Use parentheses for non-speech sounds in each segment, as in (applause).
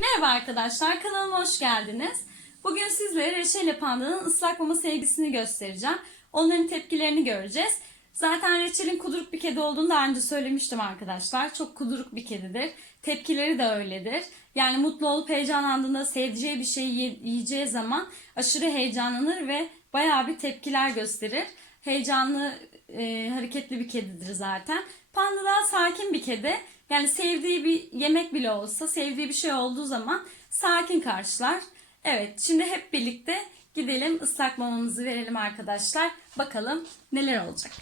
Merhaba arkadaşlar, kanalıma hoş geldiniz. Bugün sizlere Reçel Panda'nın ıslak mama sevgisini göstereceğim. Onların tepkilerini göreceğiz. Zaten Reçel'in kuduruk bir kedi olduğunu daha önce söylemiştim arkadaşlar. Çok kuduruk bir kedidir. Tepkileri de öyledir. Yani mutlu olup heyecanlandığında seveceği bir şeyi ye- yiyeceği zaman aşırı heyecanlanır ve bayağı bir tepkiler gösterir. Heyecanlı, e, hareketli bir kedidir zaten. Panda daha sakin bir kedi. Yani sevdiği bir yemek bile olsa, sevdiği bir şey olduğu zaman sakin karşılar. Evet, şimdi hep birlikte gidelim ıslak mamamızı verelim arkadaşlar. Bakalım neler olacak.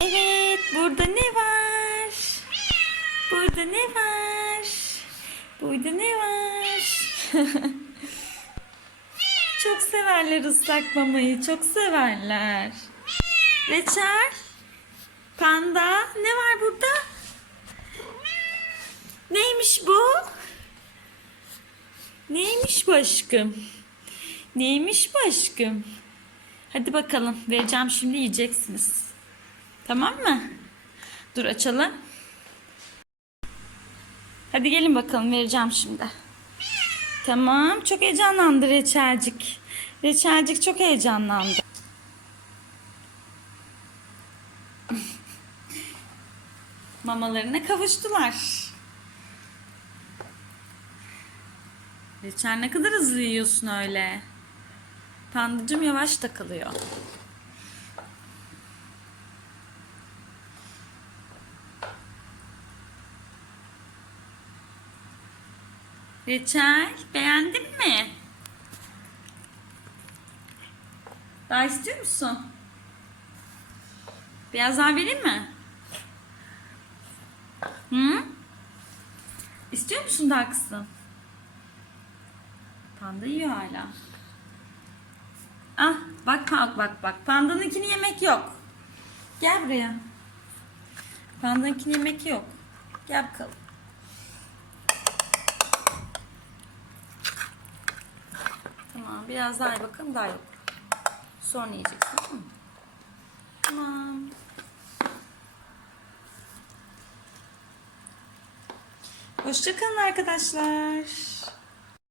Evet, burada ne var? Burada ne var? Burada ne var? (laughs) çok severler ıslak mamayı, çok severler. Reçel, panda, ne var burada? Neymiş bu? Neymiş bu aşkım? Neymiş bu aşkım? Hadi bakalım. Vereceğim şimdi yiyeceksiniz. Tamam mı? Dur açalım. Hadi gelin bakalım vereceğim şimdi. Tamam. Çok heyecanlandı Reçelcik. Reçelcik çok heyecanlandı. (laughs) Mamalarına kavuştular. Reçel ne kadar hızlı yiyorsun öyle. Pandacım yavaş takılıyor. Reçel beğendin mi? Daha istiyor musun? Biraz daha vereyim mi? Hı? İstiyor musun daha kızım? Panda yiyor hala. Ah bak bak bak bak. Pandanınkini yemek yok. Gel buraya. Pandanınkini yemek yok. Gel bakalım. Tamam biraz daha bakalım daha yok. Sonra yiyeceksin tamam mı? Tamam. Hoşçakalın arkadaşlar.